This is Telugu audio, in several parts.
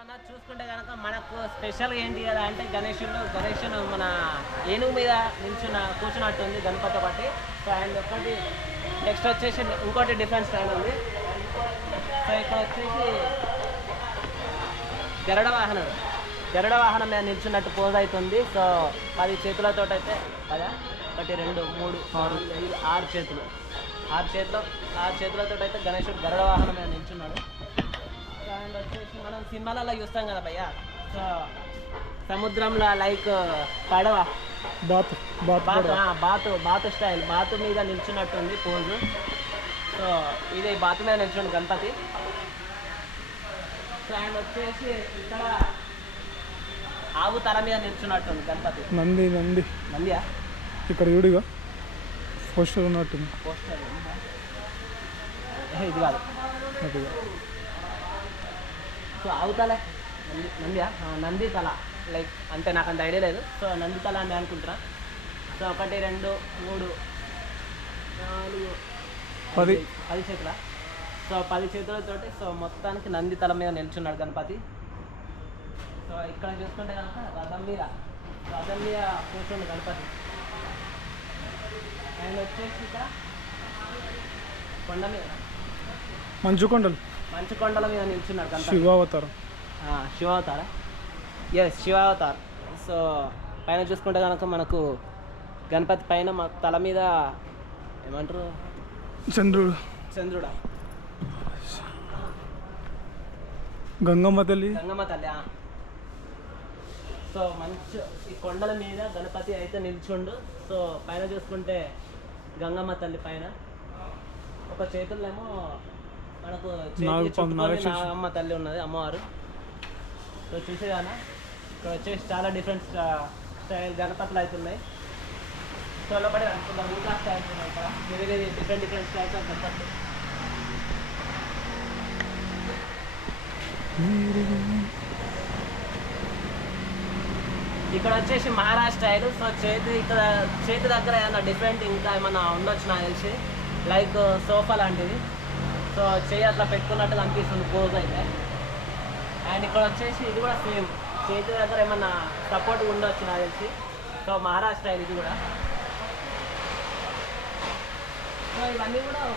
అన్న చూసుకుంటే కనుక మనకు స్పెషల్గా ఏంటి కదా అంటే గణేషుడు మన ఏనుగు మీద కూర్చున్నట్టు ఉంది గణపతి ఒకటి. సో అండ్ ఒకటి నెక్స్ట్ వచ్చేసి ఇంకోటి డిఫరెంట్ స్టైల్ ఉంది. సో ఇక్కడ వచ్చేసి గరుడ వాహనం మీద నిల్చున్నట్టు పోజ్ అవుతుంది. సో 10 చేతులతో అయితే కదా 1 2 3 4 5 6 చేతులతో అయితే గణేశుడు గరుడ వాహనం మీద నిల్చున్నాడు. అండ్ వచ్చేసి మనం సినిమాలలో చూస్తాం కదా భయ్య. సో సముద్రంలో లైక్ పడవ బాతు స్టైల్ బాతు మీద నిల్చున్నట్టుంది పోజు. సో ఇది బాతు మీద నిల్చుంది గణపతి. సో అండ్ వచ్చేసి ఇక్కడ ఆవు తల మీద నిల్చున్నట్టుంది గణపతి. నందియా ఇక్కడ చూడిగా పోస్టర్ ఉన్నట్టుంది. పోస్టర్ ఇది కాదు. సో ఆవు తల నంది తల లైక్ అంటే నాకు అంత ఐడియా లేదు. సో నంది తల అని అనుకుంటున్నా. సో 1 2 3 4 10 చేతుల. సో 10 చేతులతోటి సో మొత్తానికి నంది తల మీద నిల్చున్నాడు గణపతి. సో ఇక్కడ చూసుకుంటే కనుక రథం మీద కూర్చుండు గణపతి. అండ్ వచ్చేసి ఇక్కడ కొండ మీద మంచు కొండల మీద నిల్చున్నాడు గణపతి. శివావతార శివావతార్. సో పైన చూసుకుంటే కనుక మనకు గణపతి పైన తల మీద ఏమంటారు చంద్రుడా గంగమ్మ తల్లి. సో మంచి ఈ కొండల మీద గణపతి అయితే నిల్చుండు. సో పైన చూసుకుంటే గంగమ్మ తల్లి పైన ఒక చేతుల్లోమో మనకు నాగమ్మ తల్లి ఉన్నది అమ్మవారు. సో చూసేదానా ఇక్కడ వచ్చేసి చాలా డిఫరెంట్ స్టైల్ గణపతులు అవుతున్నాయి. సో లోపడి అనుకుంటాం ఇంకా స్టైల్స్ ఉన్నాయి ఇక్కడ వేరే డిఫరెంట్ స్టైల్స్ ఆఫ్ గణపతి. ఇక్కడ వచ్చేసి మహారాష్ట్ర స్టైల్. సో చేతి దగ్గర ఏమన్నా డిఫరెంట్ ఇంకా ఏమన్నా ఉండొచ్చు నాకు తెలిసి లైక్ సోఫా లాంటిది. సో చేయి అట్లా పెట్టుకున్నట్టుగా అనిపిస్తుంది పోజ్ అయితే. అండ్ ఇక్కడ వచ్చేసి ఇది కూడా సేమ్ చేతి దగ్గర ఏమన్నా సపోర్ట్ ఉండొచ్చు నాకు తెలిసి. సో మహారాష్ట్ర స్టైల్ ఇది కూడా. సో ఇవన్నీ కూడా 1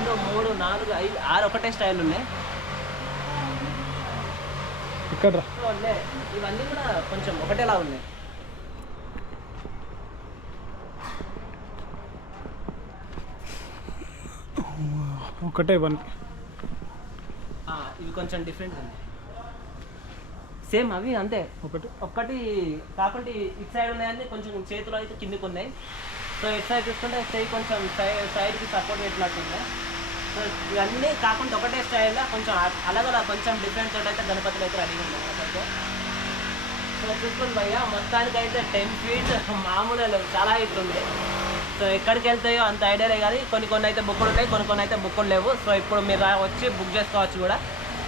2 3 4 5 6 ఒకటే స్టైల్ ఉన్నాయి. ఇక్కడ ఇవన్నీ కూడా కొంచెం ఒకటేలా ఉన్నాయి. ఒకటే ఇవన్నీ ఇవి కొంచెం డిఫరెంట్ ఉంది. సేమ్ అవి అంతే ఒక్కటి కాకుండా ఇటు సైడ్ ఉన్నాయని కొంచెం చేతులు అయితే కిందికి ఉన్నాయి. సో ఇటు సైడ్ చూసుకుంటే చేయి కొంచెం సైడ్కి సపోర్ట్ పెట్టినట్టుంది. సో ఇవన్నీ కాకుండా ఒకటే స్టైల్లో కొంచెం అలాగలా కొంచెం డిఫరెంట్ తోటి అయితే గణపతులు అయితే రెడీగా ఉన్నాయి మనకైతే. సో చూసుకుని భయ్య మొత్తానికి అయితే 10 feet మామూలు లేవు, చాలా హైట్ ఉంది. సో ఎక్కడికి వెళ్తాయో అంత ఐడియాలే కానీ కొన్ని అయితే బుక్కులు ఉన్నాయి, కొన్ని అయితే బుక్కులు లేవు. సో ఇప్పుడు మీరు వచ్చి బుక్ చేసుకోవచ్చు కూడా.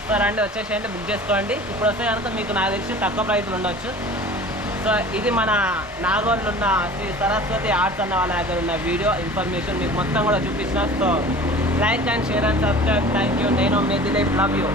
సో రండి వచ్చేసేయండి బుక్ చేసుకోండి. ఇప్పుడు వస్తే కనుక మీకు నాకు తెలిసి తక్కువ ప్రైస్లు ఉండొచ్చు. సో ఇది మన నాగోల్లో ఉన్న శ్రీ సరస్వతి ఆర్ట్స్ అన్న వాళ్ళ దగ్గర ఉన్న వీడియో ఇన్ఫర్మేషన్ మీకు మొత్తం కూడా చూపించిన. So like and share and subscribe. Thank you. నేను మీ దిలీప్, లవ్ యూ.